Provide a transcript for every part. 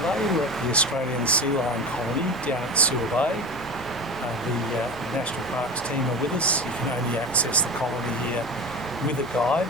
Today we're at the Australian sea lion colony down at Seal Bay. The National Parks team are with us. You can only access the colony here with a guide.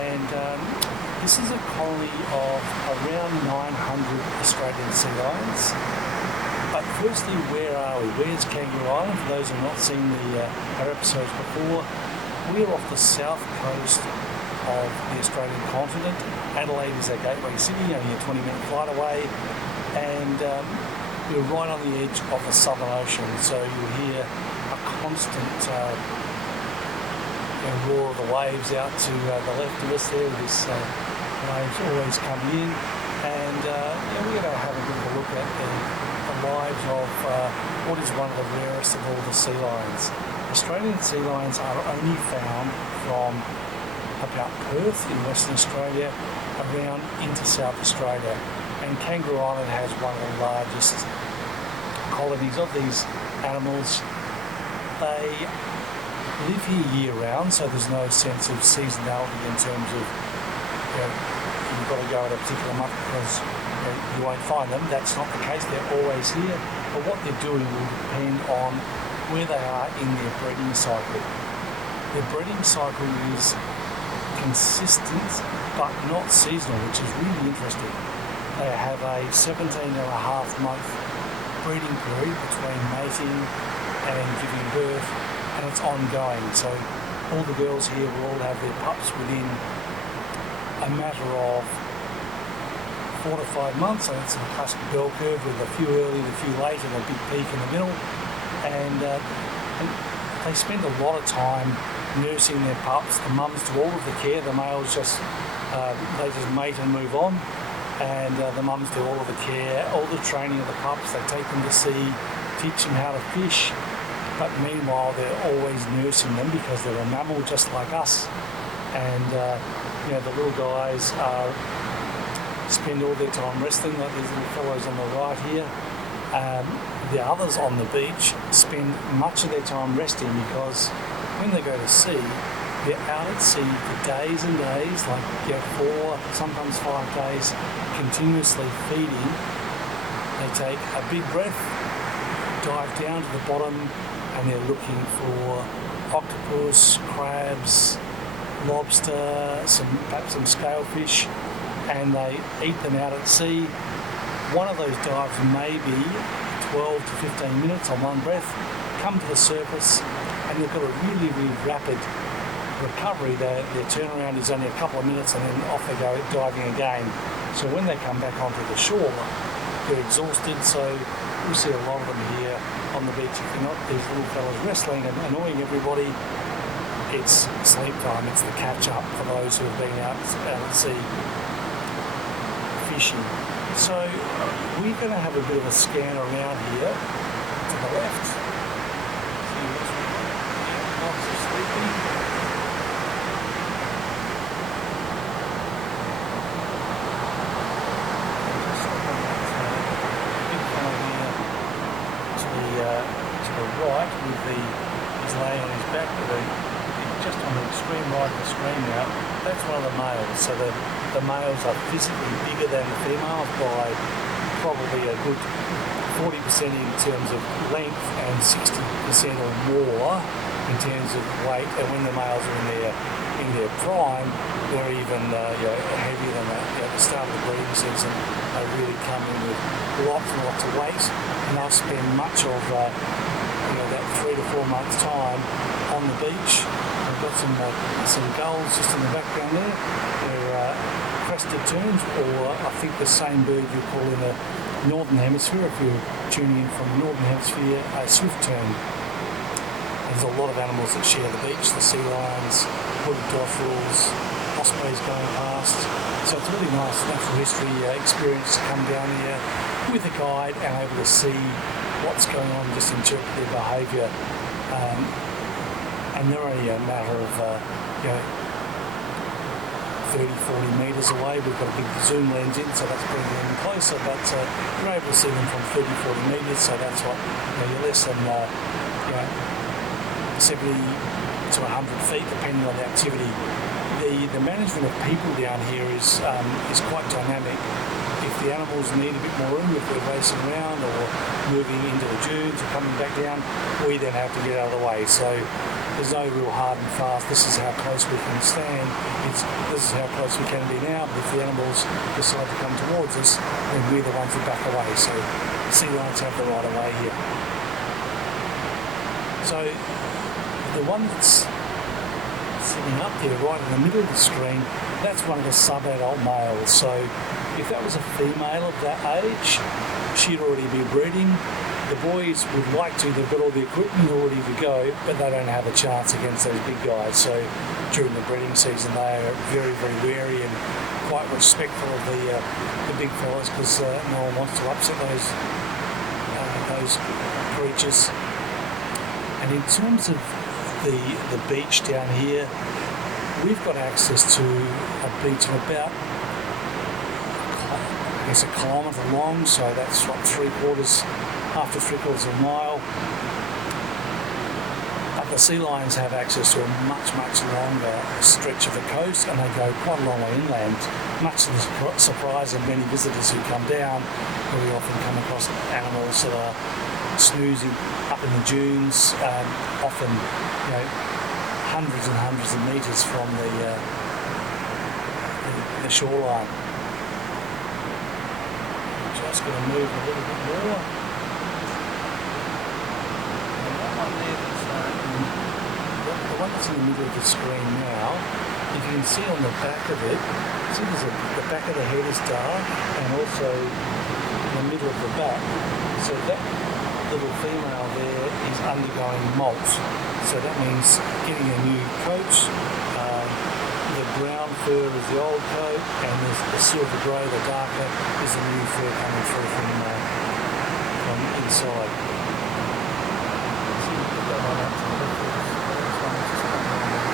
And this is a colony of around 900 Australian sea lions. But firstly, where are we? Where's Kangaroo Island? For those who have not seen our episodes before, we're off the south coast of the Australian continent. Adelaide is our gateway city, only a 20-minute flight away, and we're right on the edge of the Southern Ocean, so you'll hear a constant roar of the waves out to the left of us there. This waves always coming in, and we're going to have a bit of a look at the lives of what is one of the rarest of all the sea lions. Australian sea lions are only found from about Perth in Western Australia around into South Australia, and Kangaroo Island has one of the largest colonies of these animals. They live here year round, so there's no sense of seasonality in terms of you've got to go at a particular month because you won't find them. That's not the case, they're always here, but what they're doing will depend on where they are in their breeding cycle. Their breeding cycle is consistent but not seasonal, which is really interesting. They have a 17.5-month breeding period between mating and giving birth, and it's ongoing. So all the girls here will all have their pups within a matter of 4 to 5 months, and it's a classic bell curve with a few early and a few late and a big peak in the middle. And they spend a lot of time nursing their pups. The mums do all of the care, the males just mate and move on, and the mums do all of the care, all the training of the pups. They take them to sea, teach them how to fish, but meanwhile they're always nursing them because they're a mammal just like us. And the little guys spend all their time resting, like these little fellows on the right here. The others on the beach spend much of their time resting because when they go to sea, they're out at sea for days and days, like 4, sometimes 5 days, continuously feeding. They take a big breath, dive down to the bottom, and they're looking for octopus, crabs, lobster, perhaps some scalefish, and they eat them out at sea. One of those dives may be 12 to 15 minutes on one breath, come to the surface, and they've got a really, really rapid recovery. Their turnaround is only a couple of minutes, and then off they go diving again. So when they come back onto the shore, they're exhausted. So we see a lot of them here on the beach. If they're not these little fellas wrestling and annoying everybody, it's sleep time. It's the catch up for those who have been out at sea fishing. So we're going to have a bit of a scan around here to the left. Lots of sleeping. Big fellow here to the right he's laying on his back just on the extreme right of the screen now. That's one of the males. So the males are physically bigger than the females by probably a good 40% in terms of length and 60% or more in terms of weight. And when the males are in their prime, they're even heavier than that. At the start of the breeding season, they really come in with lots and lots of weight, and they'll spend much of that 3 to 4 months time on the beach. We've got some gulls just in the background there. They're crested terns, or I think the same bird you call in the northern hemisphere, if you're tuning in from the northern hemisphere, a swift tern. There's a lot of animals that share the beach, the sea lions, hooded dotterels, ospreys going past. So it's a really nice natural history experience to come down here with a guide and able to see what's going on, just interpret their behaviour. And they're only a matter of 30, 40 metres away. We've got a big zoom lens in, so that's bringing them closer, but you're able to see them from 30, 40 metres, so that's what you're less than 70 to 100 feet, depending on the activity. The management of people down here is quite dynamic. if the animals need a bit more room, if they're racing around or moving into the dunes or coming back down, we then have to get out of the way. So there's no real hard and fast, this is how close we can stand, this is how close we can be now, but if the animals decide to come towards us, then we're the ones that back away. So the sea lions have the right of way here. So the one that's sitting up there right in the middle of the screen, that's one of the sub-adult males. So if that was a female of that age, she'd already be breeding. The boys would like to, they've got all the equipment all ready to go, but they don't have a chance against those big guys. So during the breeding season, they are very, very wary and quite respectful of the big fellas, because no one wants to upset those creatures. And in terms of the beach down here, we've got access to a beach of about, I guess, a kilometre long, so that's like after three-quarters of a mile. But the sea lions have access to a much, much longer stretch of the coast, and they go quite a long way inland, much to the surprise of many visitors who come down, where we often come across animals that are snoozing up in the dunes, often, hundreds and hundreds of metres from the shoreline. I'm just going to move a little bit more. And that one there, the one that's in the middle of the screen now, if you can see on the back of it, see the back of the head is dark, and also in the middle of the back. So that little female there is undergoing molt. So that means getting a new coat. The brown fur is the old coat, and the silver grey, the darker, is the new fur coming through from inside. So you put that one up to the left. This one is just coming on there.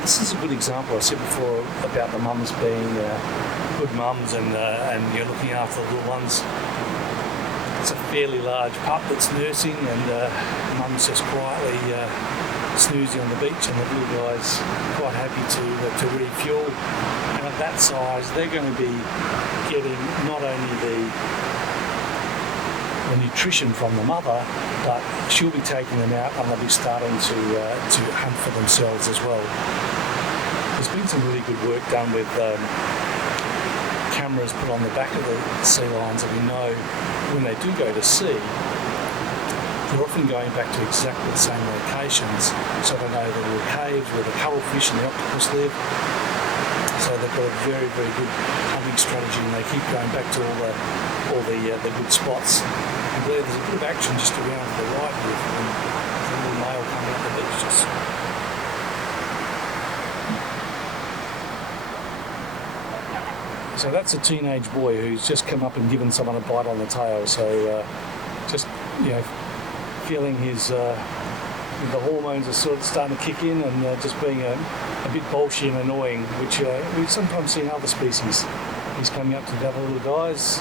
This is a good example. I said before about the mums being good mums, and you're looking after the little ones. It's a fairly large pup that's nursing, and mum's just quietly snoozing on the beach, and the little guy's quite happy to refuel. And at that size, they're going to be getting not only the nutrition from the mother, but she'll be taking them out, and they'll be starting to hunt for themselves as well. There's been some really good work done with cameras put on the back of the sea lions, and we know when they do go to sea, they're often going back to exactly the same locations, so they know the little caves where the cuttlefish and the octopus live. So they've got a very, very good hunting strategy, and they keep going back to all the good spots. And there's a bit of action just around to the right here from the little male coming up the beach. So that's a teenage boy who's just come up and given someone a bite on the tail. So just feeling his the hormones are sort of starting to kick in, and just being a bit bolshy and annoying, which we sometimes see in other species. He's coming up to the other little guys.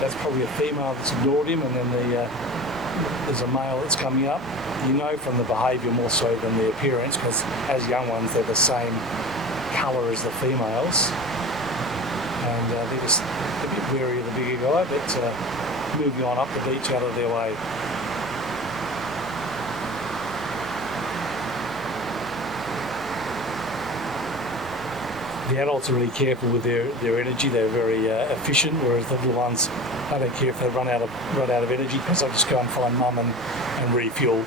That's probably a female that's ignored him, and then there's a male that's coming up. You know from the behaviour more so than the appearance, because as young ones they're the same colour as the females, and they're just a bit wary of the bigger guy, but moving on up the beach out of their way. The adults are really careful with their energy. They're very efficient, whereas the little ones, they don't care if they run out of energy, because they just go and find mum and refuel.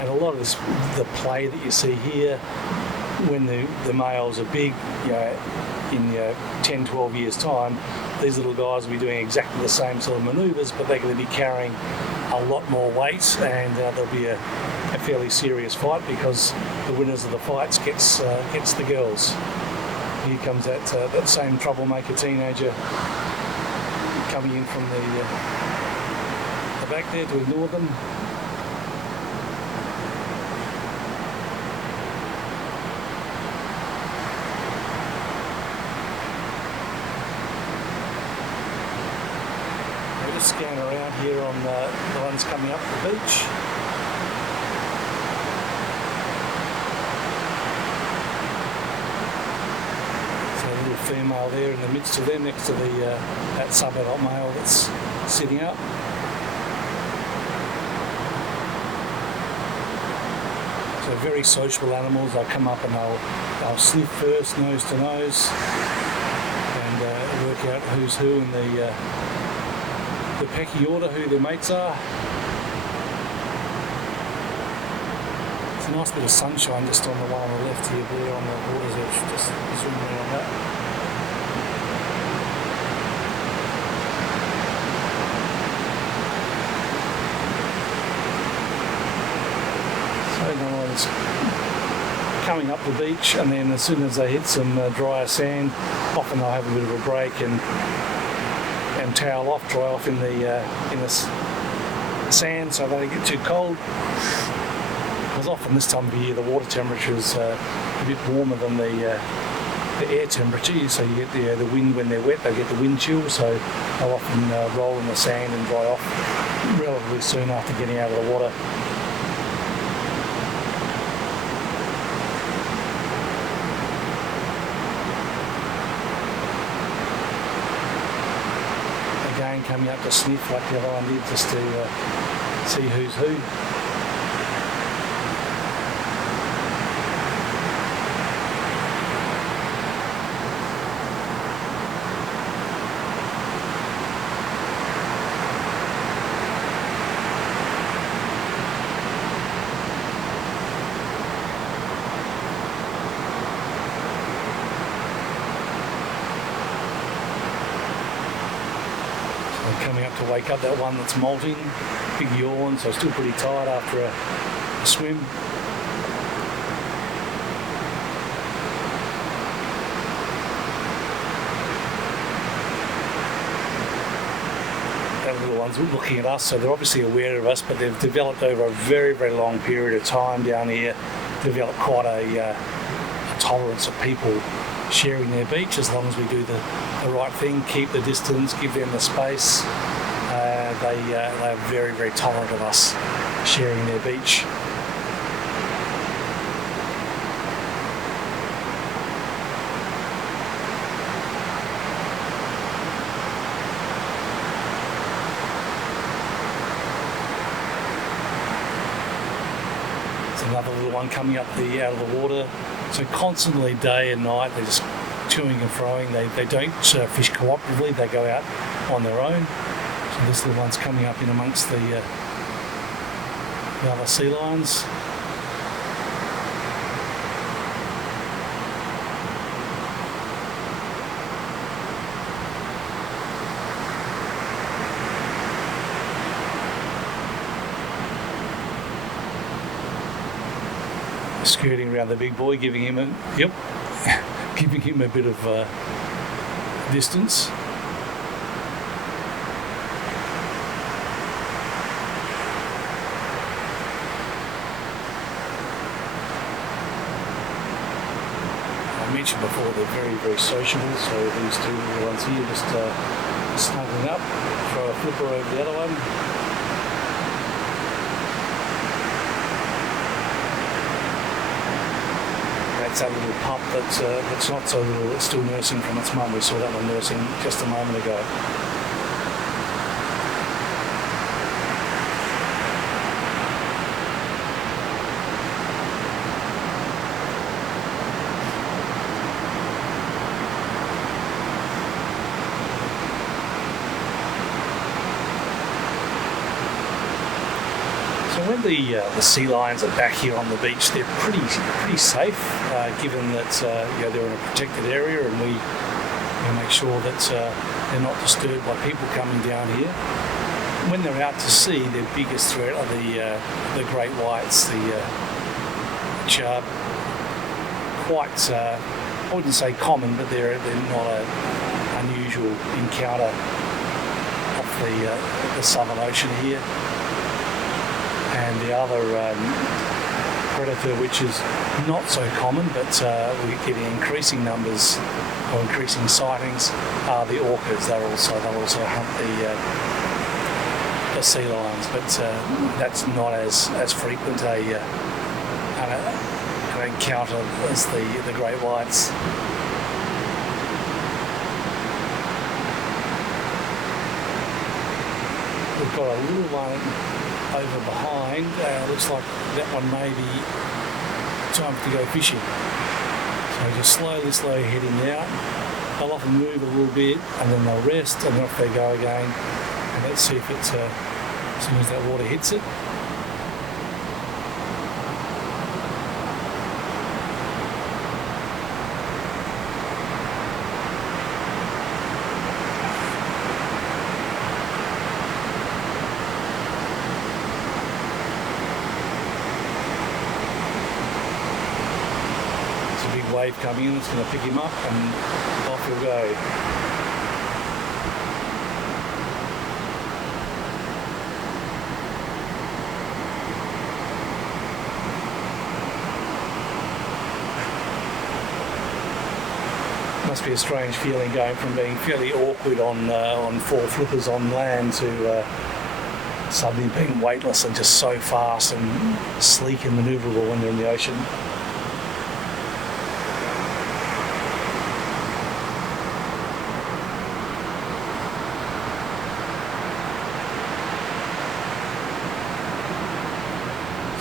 And a lot of the play that you see here, when the males are big, in 10, 12 years time, these little guys will be doing exactly the same sort of manoeuvres, but they're going to be carrying a lot more weight, and there'll be a fairly serious fight, because the winners of the fights gets the girls. Here comes that same troublemaker teenager coming in from the back there to ignore them. We'll just scan around here on the ones coming up the beach. Female there in the midst of them, next to that sub-adult male that's sitting up. So very sociable animals. They'll come up and they'll sniff first, nose to nose, and work out who's who in the pecking order, who their mates are. It's a nice bit of sunshine just on the one on the left here, there on the water's edge. Just zoom in on that. Coming up the beach, and then as soon as they hit some drier sand, often they'll have a bit of a break and towel off, dry off in the sand so they don't get too cold. Because often this time of year the water temperature is a bit warmer than the air temperature, so you get the wind when they're wet. They get the wind chill, so they'll often roll in the sand and dry off relatively soon after getting out of the water. Coming up to sniff like the other one did, just to see who's who. Coming up to wake up that one that's molting, big yawn, so still pretty tired after a swim. The little ones looking at us, so they're obviously aware of us, but they've developed over a very, very long period of time down here, developed quite a tolerance of people sharing their beach, as long as we do the right thing, keep the distance, give them the space. They are very, very tolerant of us sharing their beach. There's another little one coming up out of the water. So constantly, day and night, they're just toing and froing. They don't fish cooperatively, they go out on their own. So this little one's coming up in amongst the other sea lions. Skirting around the big boy, giving him giving him a bit of distance. I mentioned before they're very, very sociable, so these two little ones here just snuggling up, throw a flipper over the other one. That's that little pup that's not so little, it's still nursing from its mum. We saw that one nursing just a moment ago. So when the sea lions are back here on the beach, they're pretty safe, given that they're in a protected area, and we make sure that they're not disturbed by people coming down here. When they're out to sea, their biggest threat are the great whites, which are quite, I wouldn't say common, but they're not an unusual encounter of the Southern Ocean here. And the other predator, which is not so common, but we're getting increasing numbers or increasing sightings, are the orcas. They'll also hunt the sea lions, but that's not as frequent an encounter as the great whites. We've got a little one over behind. Looks like that one may be time to go fishing. So just slowly heading out. They'll often move a little bit and then they'll rest and then off they go again. And let's see if it's as soon as that water hits it. Wave coming in, it's going to pick him up and off he'll go. Must be a strange feeling going from being fairly awkward on four flippers on land to suddenly being weightless and just so fast and sleek and manoeuvrable when you're in the ocean.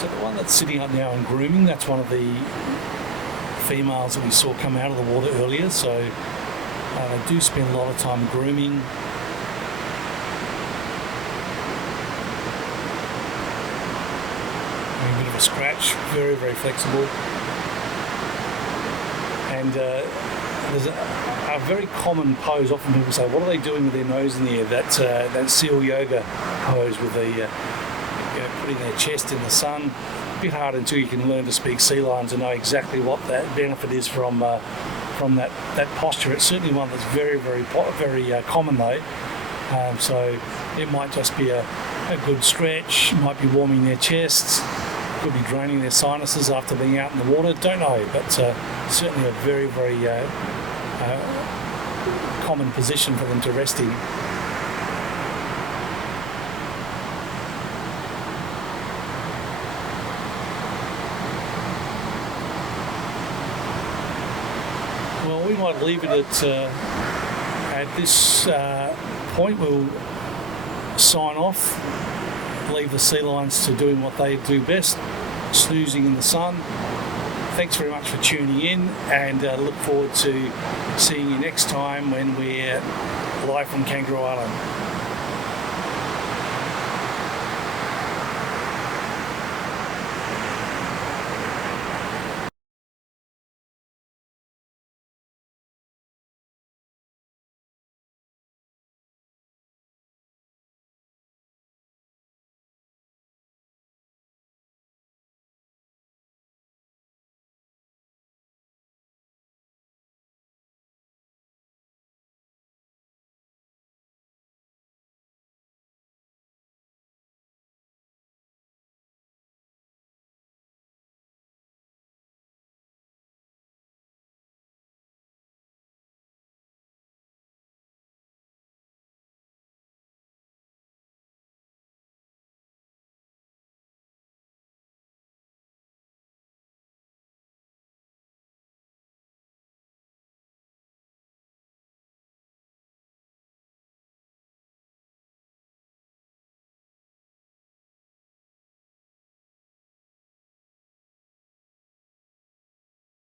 So the one that's sitting up now and grooming, that's one of the females that we saw come out of the water earlier. So they do spend a lot of time grooming. A bit of a scratch, very flexible. And there's a very common pose. Often people say, what are they doing with their nose in the air? That seal yoga pose with the putting their chest in the sun. A bit hard until you can learn to speak sea lions and know exactly what that benefit is from that posture. It's certainly one that's very common though. So it might just be a good stretch. Might be warming their chests. Could be draining their sinuses after being out in the water. Don't know, but certainly a very common position for them to rest in. Well, we might leave it at this point. We'll sign off, leave the sea lions to doing what they do best, snoozing in the sun. Thanks very much for tuning in, and look forward to seeing you next time when we're live from Kangaroo Island.